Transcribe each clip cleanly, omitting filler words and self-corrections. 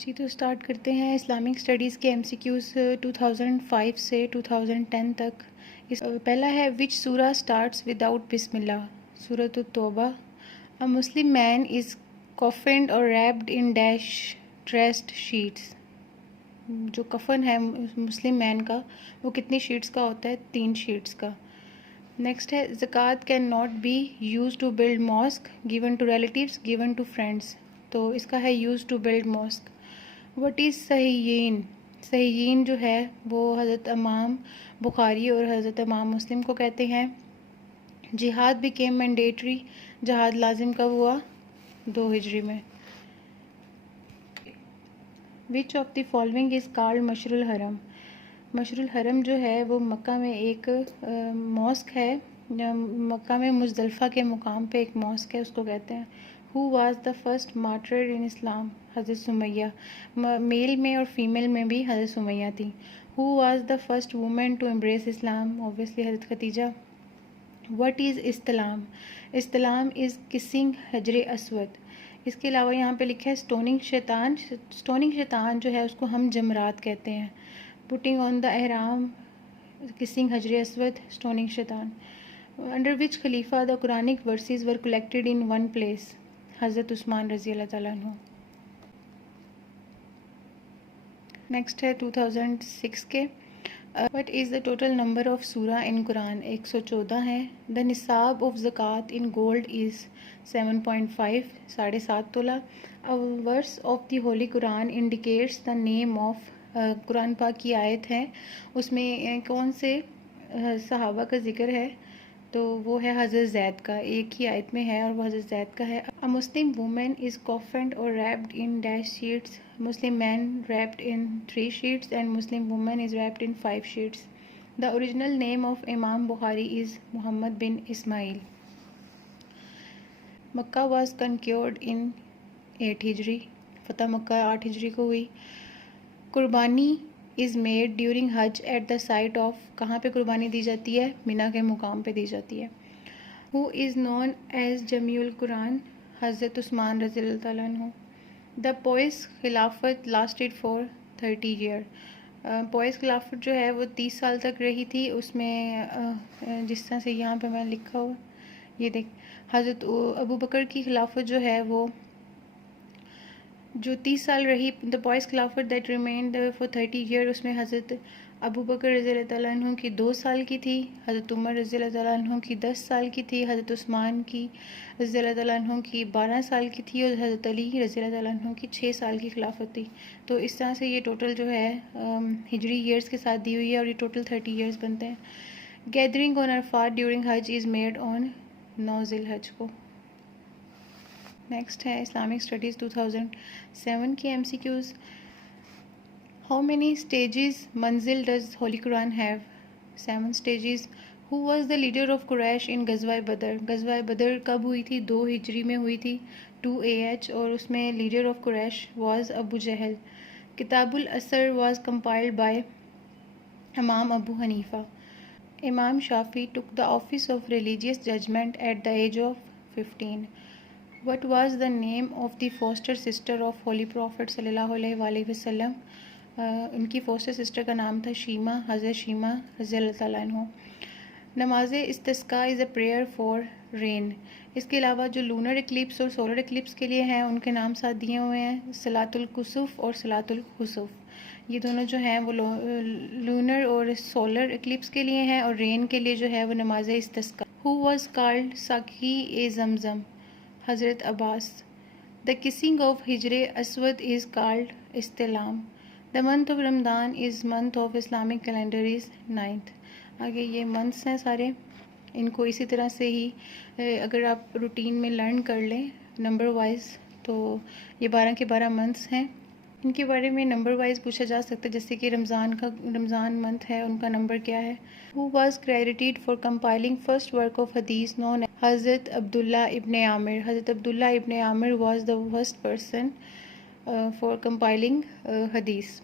जी, तो स्टार्ट करते हैं इस्लामिक स्टडीज़ के एमसीक्यूज़ 2005 से 2010 तक। पहला है, विच सूरा स्टार्ट्स विदाउट बिस्मिल्लाह? सूरत तौबा। अ मुस्लिम मैन इज़ कॉफिन्ड और wrapped in dash dressed sheets. जो कफन है मुस्लिम मैन का, वो कितनी शीट्स का होता है? 3 शीट्स का। नेक्स्ट है, ज़कात can not be use to build mosque, given to relatives, given to friends. तो इसका है use to build mosque. What is सहीयीन? सहीयीन जो है वो हज़रत इमाम बुखारी और हज़रत इमाम मुस्लिम को कहते हैं। जिहाद बिकेम मैंडेटरी, जहाद लाजिम कब हुआ? 2 हिजरी में। Which of the following is called मशरुल हरम? मशरुल हरम जो है वो मक्का में एक मॉस्क है। मक्का में मुज़दलिफ़ा के मुकाम पे एक मॉस्क है, उसको कहते हैं। Who was the first martyr in Islam? हज़रत सुमैया। मेल में और फीमेल में भी हज़रत सुमैया थी। Who was the first women to embrace Islam? Obviously हज़रत खदीजा। व्हाट इज़ इस्तिलाम? इस्तिलाम इज़ किसिंग हजर असवद। इसके अलावा यहाँ पे लिखा है स्टोनिंग शैतान। स्टोनिंग शैतान जो है उसको हम जमरात कहते हैं। Putting on the एहराम, kissing Hajar असवद, stoning शैतान। Under which Khalifa the Quranic verses were collected in one place? हज़रत उस्मान रज़ी अल्लाह ताला अन्हु। नेक्स्ट है 2006 के। What is the total number of सूरा इन कुरान? 114 है। द निसाब ऑफ ज़कात इन गोल्ड इज़ 7.5, 7.5 तोला। A verse of the holy Quran indicates the name of, Quran पाक की आयत है, उसमें कौन से सहाबा का जिक्र है? तो वो है हज़रत ज़ैद का, एक ही आयत में है और वो हज़रत ज़ैद का है। अ मुस्लिम वुमेन इज़ कॉफन्ड और wrapped in dash sheets, Muslim man wrapped in 3 sheets and Muslim women is wrapped in 5 sheets. The original name of imam Bukhari is Muhammad bin Ismail. Mecca was conquered in 8 Hijri, फ़तह Mecca 8 हिजरी को हुई। कुर्बानी is made during Hajj at the site of, कहाँ पे कुर्बानी दी जाती है? मिना के मुकाम पे दी जाती है। हु इज़ नॉन एज जमीउल कुरान? हज़रत उस्मान रज़ी अल्लाह ताला अन्हु। द पॉइस खिलाफत लास्टेड फॉर 30 ईयर। पॉइस खिलाफत जो है वो 30 साल तक रही थी। उसमें जिस तरह से यहाँ पे मैं लिखा हुआ, ये देख, हज़रत अबू बकर की खिलाफत जो है वो जो 30 साल रही, द बॉयज़ खिलाफत दैट रिमेंड फॉर 30 ईयर, उसमें हज़रत अबू बकर रज़ी अल्लाह ताला अन्हु की 2 साल की थी, हज़रत उमर रज़ी अल्लाह ताला अन्हु की 10 साल की थी, हज़रत उस्मान की रज़ी अल्लाह ताला अन्हु की 12 साल की थी और हज़रत अली रज़ी अल्लाह ताला अन्हु की 6 साल की खिलाफत थी। तो इस तरह से ये टोटल जो है हिजरी ईयर्स के साथ दी हुई है और ये टोटल 30 ईयर्स बनते हैं। Gathering on Arafat during Hajj is made on 9 ज़िल हज को। नेक्स्ट है इस्लामिक स्टडीज़ 2007 की एमसीक्यूज़। हाउ मेनी स्टेजेस मंजिल does holy Quran have? 7 stages. Who was the leader of Quraish in गज़वा बदर? गज़वा बदर कब हुई थी? 2 हिजरी में हुई थी, 2 AH, और उसमें leader of Quraish was Abu Jahl. किताबुल असर was compiled by imam Abu Hanifa. Imam Shafi took the office of religious judgment at the age of 15। What was the name of the foster sister of Holy Prophet सल्लल्लाहु अलैहि वसल्लम? उनकी poster sister का नाम था शीमा, हज़रत शीमा रज़ी Allah ताला अन्हु। नमाज इस्तिस्का is a prayer for rain. इसके अलावा जो लूनर इक्लिप्स और सोलर इक्लिप्स के लिए हैं उनके नाम साथ दिए हुए हैं, सलातुल कुसुफ और सलातुल खुसुफ। ये दोनों जो हैं वो लूनर और सोलर इक्लिप्स के लिए हैं, और रेन के लिए जो है वो नमाज इस्तिस्का। हु वाज कॉल्ड साकी ए जमजम? हज़रत Abbas. The kissing of Hajar Aswad is called इस्तिलाम। The month of Ramadan is month of Islamic calendar is 9th। आगे ये मंथ्स हैं सारे, इनको इसी तरह से ही अगर आप रूटीन में लर्न कर लें नंबर वाइज, तो ये 12 के 12 मंथ्स हैं। इनके बारे में नंबर वाइज पूछा जा सकता है, जैसे कि रमज़ान मंथ है, उनका नंबर क्या है। Who was credited for compiling first work of hadith known? हज़रत अब्दुल्ला इब्ने आमिर। हज़रत Abdullah ibn Amir was the first person for compiling hadith.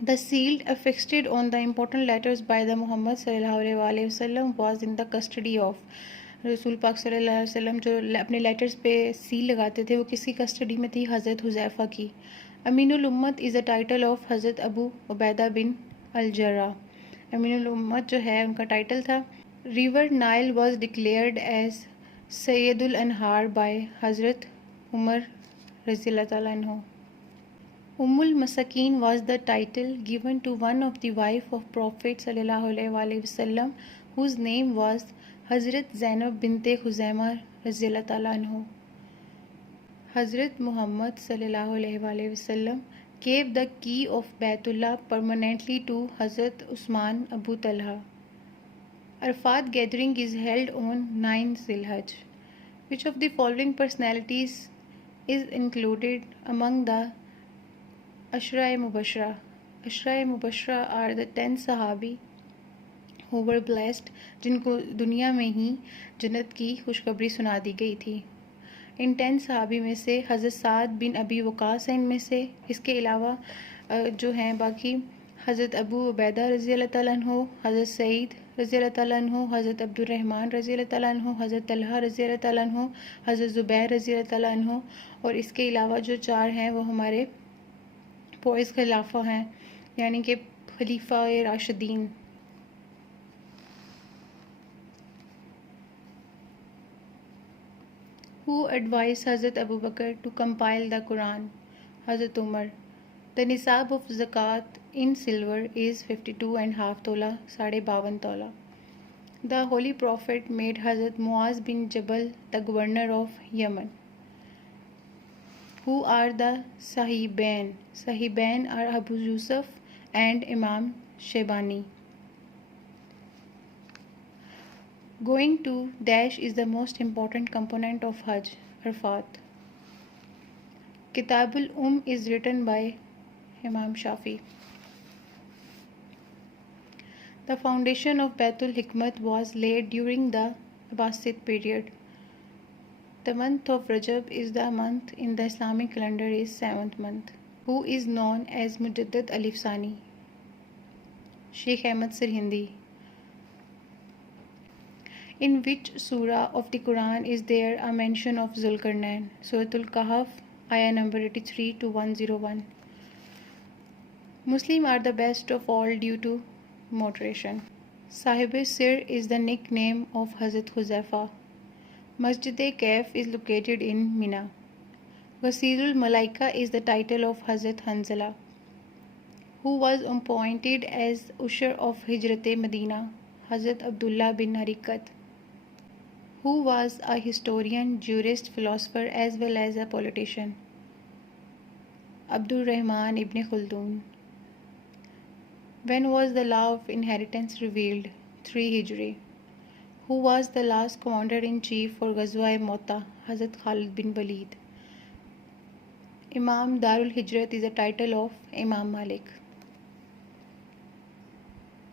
The seal affixed on the important letters by the Muhammad sallallahu alaihi wasallam was in the custody of? रसूल पाक सल्लल्लाहु अलैहि वसल्लम जो अपने letters पे seal लगाते थे वो किसकी कस्टडी में थी? हज़रत हुज़ैफ़ा की। अमीनुल उम्मत इज़ अ टाइटल ऑफ हज़रत अबू उबैदा बिन अल जर्राह। अमीनुल उम्मत जो है उनका टाइटल था। River Nile was declared as सैयदुल अनहार बाय हज़रत उमर रज़ियल्लाहु ताला अन्हु। Ummul Masakin was the title given to one of the wife of Prophet sallallahu alaihi wasallam, whose name was Hazrat Zainab binte Khuzaimah radhiyallahu ta'ala anhu. Hazrat Muhammad sallallahu alaihi wasallam gave the key of Baitullah permanently to Hazrat Usman Abu Talha. Arafat gathering is held on 9 Zilhaj. Which of the following personalities is included among the Ashra-e Mubashara? Ashra-e Mubashara are the 10 Sahabi who were blessed, जिनको दुनिया में ही जन्नत की खुशखबरी सुना दी गई थी। इन 10 सहाबी में से हज़रत साद बिन अबी वक़ास हैं इनमें से। इसके अलावा जो हैं बाकी हज़रत अबू उबैदा रज़ियल्लाहु ताला अन्हु, हज़रत सईद रज़ियल्लाहु ताला अन्हु, हज़रत अब्दुर्रहमान रज़ियल्लाहु ताला अन्हु, हज़रत तलहा रज़ियल्लाहु ताला अन्हु, हज़रत ज़ुबैर रज़ियल्लाहु ताला अन्हु। और इसके अलावा जो 4 हैं वो हमारे पोइस खिलाफा हैं, यानी कि खलीफा राशिदीन। Who advised Hazrat Abu Bakr to compile the Quran? Hazrat Umar. The nisab of zakat in silver is 52.5 tola, 52.5 tola. The Holy Prophet made Hazrat Muaz bin Jabal the governor of Yemen. Who are the Sahibain? Sahibain are Abu Yusuf and Imam Shebani. Going to Dash is the most important component of Hajj, Arafat. Kitabul is written by Imam Shafi. The foundation of Baitul Hikmat was laid during the Abbasid period. The month of Rajab is the month in the Islamic calendar is 7th month. Who is known as Mujaddid Alif Sani? Sheikh Ahmad Sirhindi. In which surah of the Quran is there a mention of Zulkarnain? Suratul Kahf, ayah number 83 to 101. Muslim are the best of all due to moderation. Sahib-e-Sir is the nickname of Hazrat Huzaifah. Masjid-e-Kaif is located in Mina. Wasirul Malaika is the title of Hazrat Hanzala. Who was appointed as Usher of Hijrat-e-Medina? Hazrat Abdullah bin Harikat. Who was a historian, jurist, philosopher as well as a politician? Abdul Rahman ibn Khaldun. When was the law of inheritance revealed? 3 Hijri. Who was the last commander-in-chief for Ghazwa-e-Mota? Hazrat Khalid bin Walid. Imam Darul Hijrat is a title of Imam Malik.